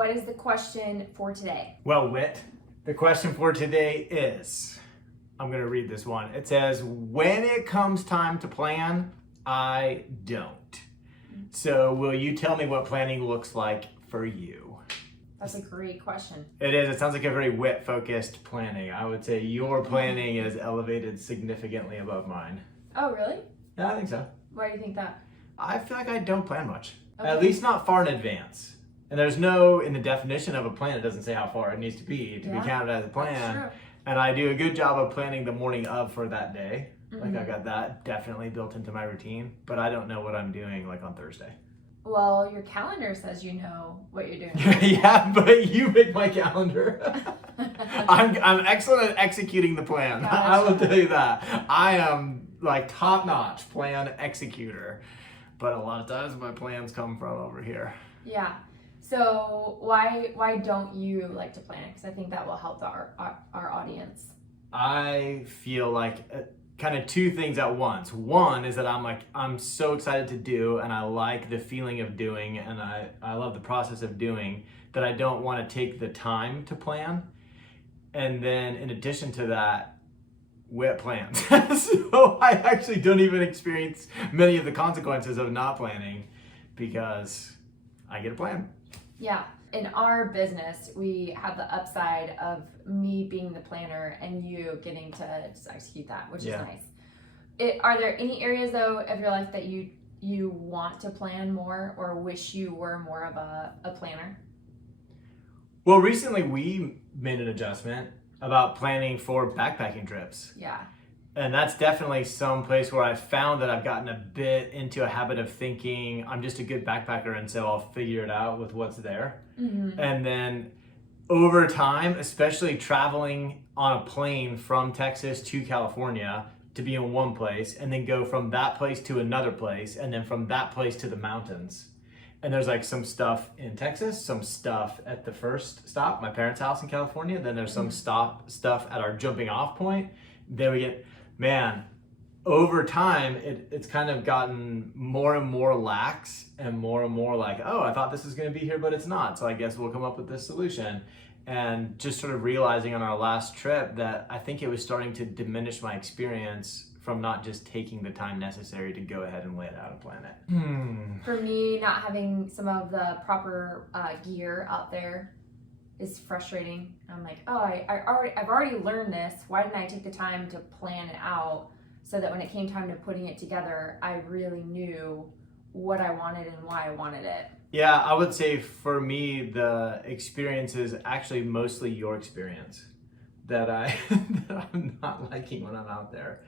what is the question for today? Well, Whit, the question for today is, I'm going to read this one. It says, when it comes time to plan, I don't. So will you tell me what planning looks like for you? That's a great question. It is. It sounds like a very Whit-focused planning. I would say your planning is elevated significantly above mine. Oh, really? Yeah, I think so. Why do you think that? I feel like I don't plan much. Okay. At least not far in advance. And there's no, in the definition of a plan, it doesn't say how far it needs to be counted as a plan. That's true. And I do a good job of planning the morning of for that day. Mm-hmm. Like I got that definitely built into my routine, but I don't know what I'm doing like on Thursday. Well, your calendar says you know what you're doing. Yeah, but you make my calendar. I'm excellent at executing the plan. Gotcha. I will tell you that. I am like top-notch plan executor, but a lot of times my plans come from over here. Yeah. So why don't you like to plan? Because I think that will help our audience. I feel like kind of two things at once. One is that I'm so excited to do, and I like the feeling of doing, and I love the process of doing, that I don't want to take the time to plan. And then in addition to that, Whit plans. So I actually don't even experience many of the consequences of not planning because I get a plan. Yeah. In our business, we have the upside of me being the planner and you getting to just execute that, which is nice. Are there any areas though of your life that you want to plan more or wish you were more of a planner? Well, recently we made an adjustment about planning for backpacking trips. Yeah. And that's definitely some place where I've found that I've gotten a bit into a habit of thinking I'm just a good backpacker and so I'll figure it out with what's there. Mm-hmm. And then over time, especially traveling on a plane from Texas to California to be in one place and then go from that place to another place and then from that place to the mountains. And there's like some stuff in Texas, some stuff at the first stop, my parents' house in California. Then there's some stuff at our jumping off point. Then we get, man, over time, it's kind of gotten more and more lax and more like, oh, I thought this was going to be here, but it's not. So I guess we'll come up with this solution. And just sort of realizing on our last trip that I think it was starting to diminish my experience from not just taking the time necessary to go ahead and lay it out and plan it. For me, not having some of the proper gear out there is frustrating. I'm like, oh, I've already learned this. Why didn't I take the time to plan it out so that when it came time to putting it together, I really knew what I wanted and why I wanted it? Yeah, I would say for me, the experience is actually mostly your experience that I'm not liking when I'm out there.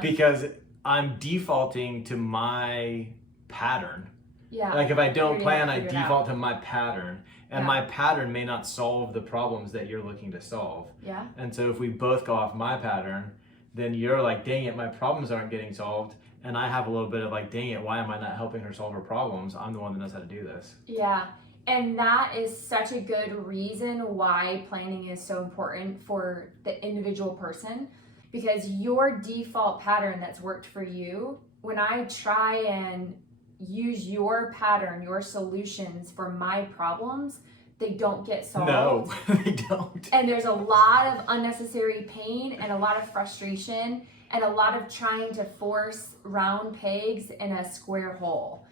Because I'm defaulting to my pattern. Yeah. Like if I don't plan, I default to my pattern. And my pattern may not solve the problems that you're looking to solve. Yeah. And so if we both go off my pattern, then you're like, dang it, my problems aren't getting solved. And I have a little bit of like, dang it, why am I not helping her solve her problems? I'm the one that knows how to do this. Yeah. And that is such a good reason why planning is so important for the individual person, because your default pattern that's worked for you, when I try and use your pattern, your solutions for my problems, they don't get solved. No, they don't. And there's a lot of unnecessary pain and a lot of frustration and a lot of trying to force round pegs in a square hole.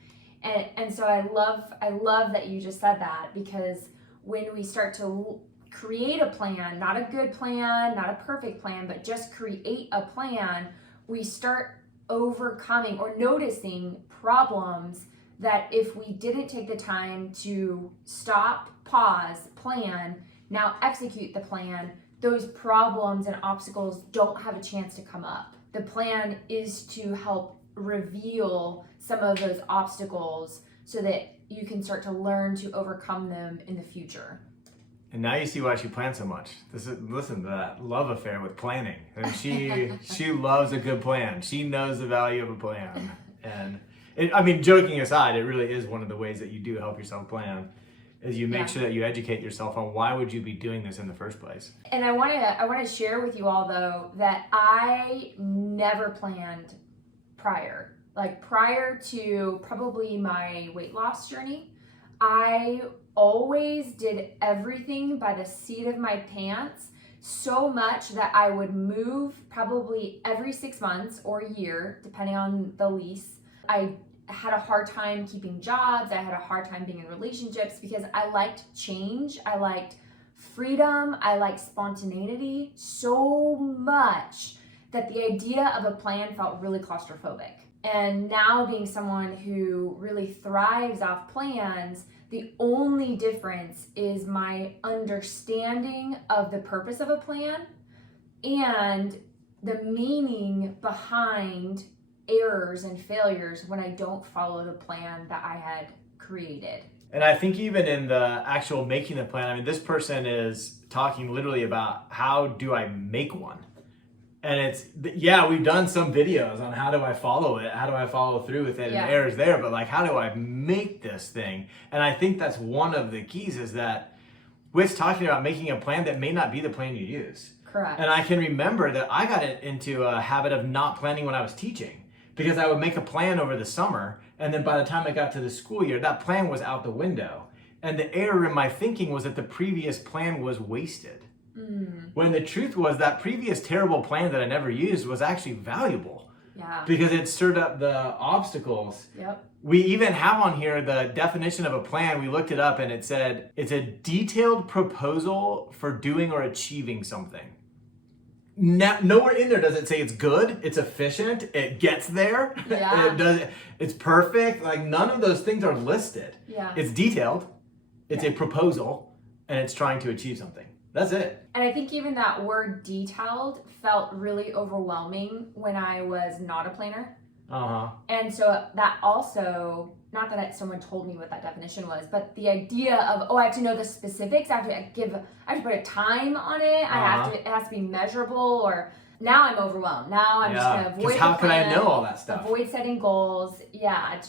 And so I love that you just said that, because when we start to create a plan, not a good plan, not a perfect plan, but just create a plan, we start overcoming or noticing problems that if we didn't take the time to stop, pause, plan, now execute the plan, those problems and obstacles don't have a chance to come up. The plan is to help reveal some of those obstacles so that you can start to learn to overcome them in the future. And now you see why she plans so much. Listen to that love affair with planning. And she loves a good plan. She knows the value of a plan. And joking aside, it really is one of the ways that you do help yourself plan, is you make sure that you educate yourself on why would you be doing this in the first place. And I want to share with you all though that I never planned prior to probably my weight loss journey. I always did everything by the seat of my pants, so much that I would move probably every 6 months or a year, depending on the lease. I had a hard time keeping jobs. I had a hard time being in relationships because I liked change. I liked freedom. I liked spontaneity so much that the idea of a plan felt really claustrophobic. And now, being someone who really thrives off plans, the only difference is my understanding of the purpose of a plan and the meaning behind errors and failures when I don't follow the plan that I had created. And I think even in the actual making the plan, I mean, this person is talking literally about how do I make one? And it's, yeah, we've done some videos on how do I follow it, how do I follow through with it, and errors there, but like, how do I make this thing? And I think that's one of the keys, is that Whit's talking about making a plan that may not be the plan you use. Correct. And I can remember that I got into a habit of not planning when I was teaching, because I would make a plan over the summer, and then by the time I got to the school year, that plan was out the window. And the error in my thinking was that the previous plan was wasted. When the truth was that previous terrible plan that I never used was actually valuable. Yeah. Because it stirred up the obstacles. Yep. We even have on here the definition of a plan. We looked it up and it said it's a detailed proposal for doing or achieving something. Nowhere in there does it say it's good, it's efficient, it gets there, it's perfect. Like, none of those things are listed. Yeah. It's detailed, it's a proposal, and it's trying to achieve something. That's it. And I think even that word detailed felt really overwhelming when I was not a planner. And so that also, not that someone told me what that definition was, but the idea of, I have to know the specifics, I have to put a time on it, it has to be measurable, or now I'm overwhelmed. Now I'm just going to avoid how can I know all that stuff? Avoid setting goals. Yeah,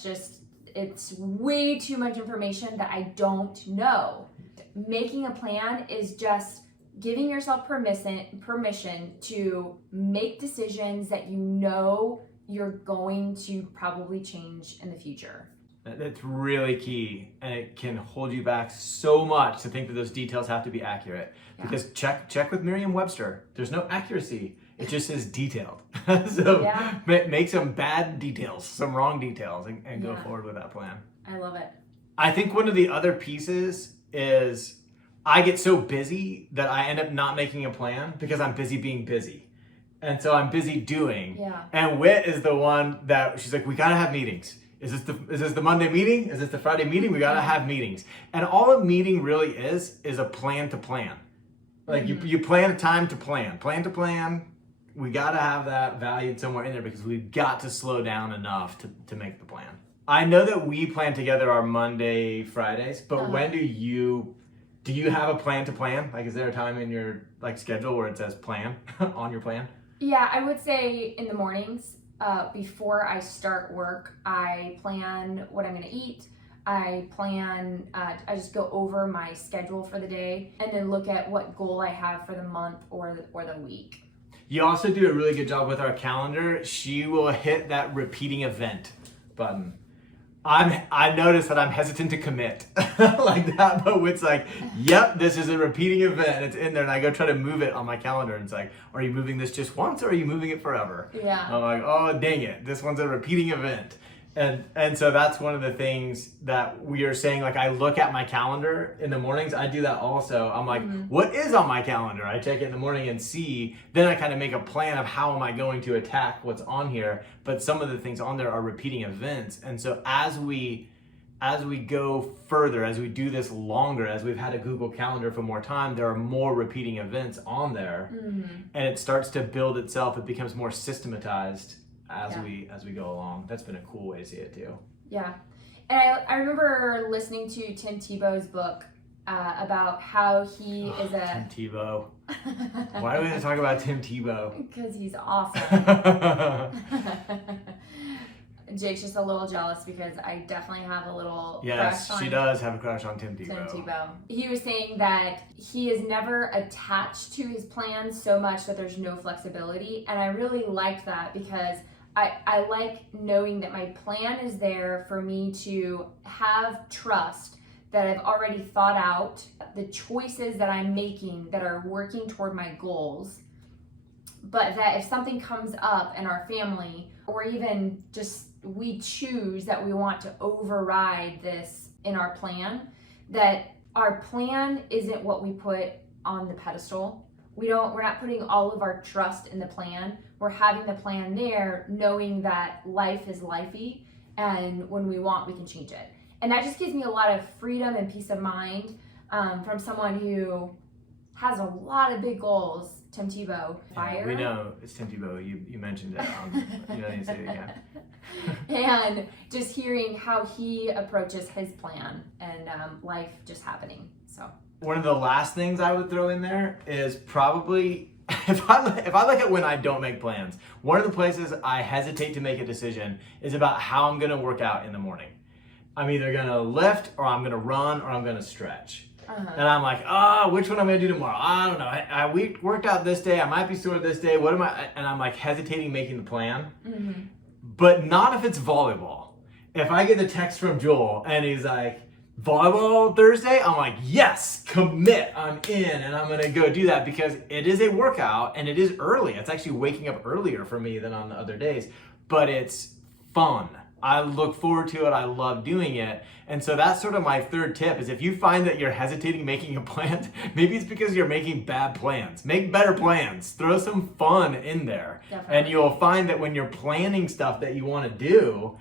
it's way too much information that I don't know. Making a plan is just giving yourself permission to make decisions that you know you're going to probably change in the future. That's really key, and it can hold you back so much to think that those details have to be accurate. Because check with Merriam-Webster. There's no accuracy. It just says detailed. So make some bad details, some wrong details, and go forward with that plan. I love it. I think one of the other pieces is I get so busy that I end up not making a plan because I'm busy being busy. And so I'm busy doing. Yeah. And Whit is the one that she's like, we gotta have meetings. Is this the Monday meeting? Is this the Friday meeting? We gotta have meetings. And all a meeting really is a plan to plan. Like you plan a time to plan. Plan to plan. We gotta have that valued somewhere in there because we've got to slow down enough to make the plan. I know that we plan together our Monday, Fridays, but when do you have a plan to plan? Like, is there a time in your schedule where it says plan on your plan? Yeah, I would say in the mornings, before I start work, I plan what I'm going to eat. I just go over my schedule for the day and then look at what goal I have for the month or the week. You also do a really good job with our calendar. She will hit that repeating event button. I noticed that I'm hesitant to commit like that, but it's like, yep, this is a repeating event. It's in there, and I go try to move it on my calendar, and it's like, are you moving this just once, or are you moving it forever? Yeah. I'm like, oh, dang it, this one's a repeating event. And so that's one of the things that we are saying, like, I look at my calendar in the mornings. I do that also. I'm like, what is on my calendar? I check it in the morning and see. Then I kind of make a plan of how am I going to attack what's on here. But some of the things on there are repeating events. And so as we go further, as we do this longer, as we've had a Google Calendar for more time, there are more repeating events on there. And it starts to build itself. It becomes more systematized as we go along. That's been a cool way to see it too. Yeah. And I remember listening to Tim Tebow's book about how he is a... Tim Tebow. Why are we going to talk about Tim Tebow? Because he's awesome. Jake's just a little jealous because I definitely have a little crush on... Yes, she does have a crush on Tim Tebow. Tim Tebow. He was saying that he is never attached to his plans so much that there's no flexibility. And I really liked that because I like knowing that my plan is there for me to have trust that I've already thought out the choices that I'm making that are working toward my goals, but that if something comes up in our family, or even just we choose that we want to override this in our plan, that our plan isn't what we put on the pedestal. We're not putting all of our trust in the plan. We're having the plan there, knowing that life is lifey, and when we want, we can change it. And that just gives me a lot of freedom and peace of mind from someone who has a lot of big goals. Tim Tebow. Yeah, we know it's Tim Tebow. You mentioned it. You don't need to say it again. And just hearing how he approaches his plan and life just happening. So one of the last things I would throw in there is probably if I look at when I don't make plans, one of the places I hesitate to make a decision is about how I'm going to work out in the morning. I'm either going to lift, or I'm going to run, or I'm going to stretch. And I'm like, which one am I going to do tomorrow? I don't know. I worked out this day. I might be sore this day. What am I? And I'm like hesitating making the plan. Mm-hmm. But not if it's volleyball. If I get the text from Joel and he's like, volleyball Thursday, I'm like, yes, commit. I'm in, and I'm going to go do that because it is a workout and it is early. It's actually waking up earlier for me than on the other days, but it's fun. I look forward to it. I love doing it. And so that's sort of my third tip is if you find that you're hesitating making a plan, maybe it's because you're making bad plans. Make better plans. Throw some fun in there. Definitely. And you'll find that when you're planning stuff that you want to do,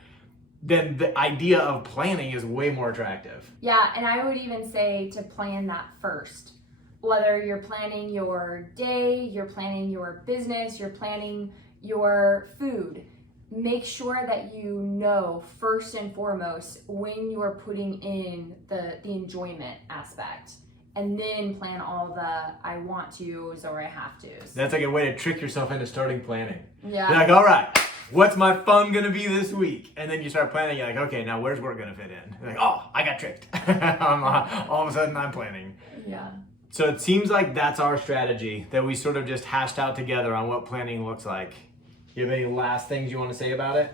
then the idea of planning is way more attractive. Yeah, and I would even say to plan that first. Whether you're planning your day, you're planning your business, you're planning your food, make sure that you know first and foremost when you are putting in the enjoyment aspect, and then plan all the I want to's or I have to's. That's like a way to trick yourself into starting planning. Yeah. You're like, all right, what's my fun gonna be this week? And then you start planning, you're like, okay, now where's work gonna fit in? You're like, oh, I got tricked. All of a sudden I'm planning. Yeah. So it seems like that's our strategy that we sort of just hashed out together on what planning looks like. You have any last things you want to say about it?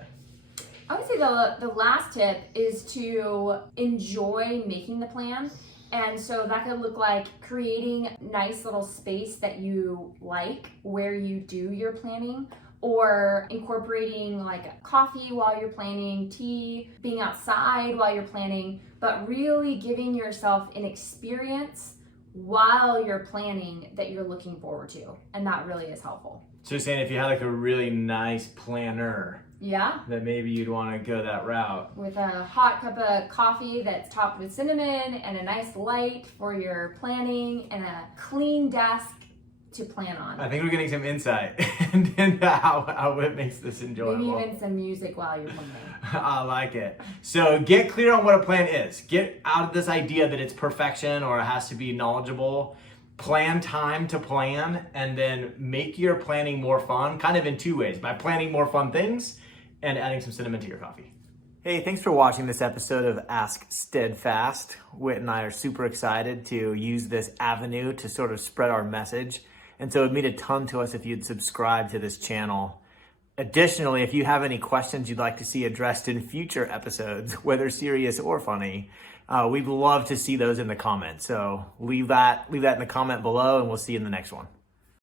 I would say the last tip is to enjoy making the plan. And so that could look like creating nice little space that you like where you do your planning, or incorporating like coffee while you're planning, tea, being outside while you're planning, but really giving yourself an experience while you're planning that you're looking forward to. And that really is helpful. So you're saying if you had like a really nice planner, yeah, that maybe you'd want to go that route. With a hot cup of coffee that's topped with cinnamon and a nice light for your planning and a clean desk to plan on. I think we're getting some insight into how it makes this enjoyable. Maybe even some music while you're planning. I like it. So get clear on what a plan is. Get out of this idea that it's perfection or it has to be knowledgeable. Plan time to plan, and then make your planning more fun, kind of in two ways, by planning more fun things and adding some cinnamon to your coffee. Hey, thanks for watching this episode of Ask Steadfast. Whit and I are super excited to use this avenue to sort of spread our message. And so it would mean a ton to us if you'd subscribe to this channel. Additionally, if you have any questions you'd like to see addressed in future episodes, whether serious or funny, we'd love to see those in the comments. So leave that in the comment below, and we'll see you in the next one.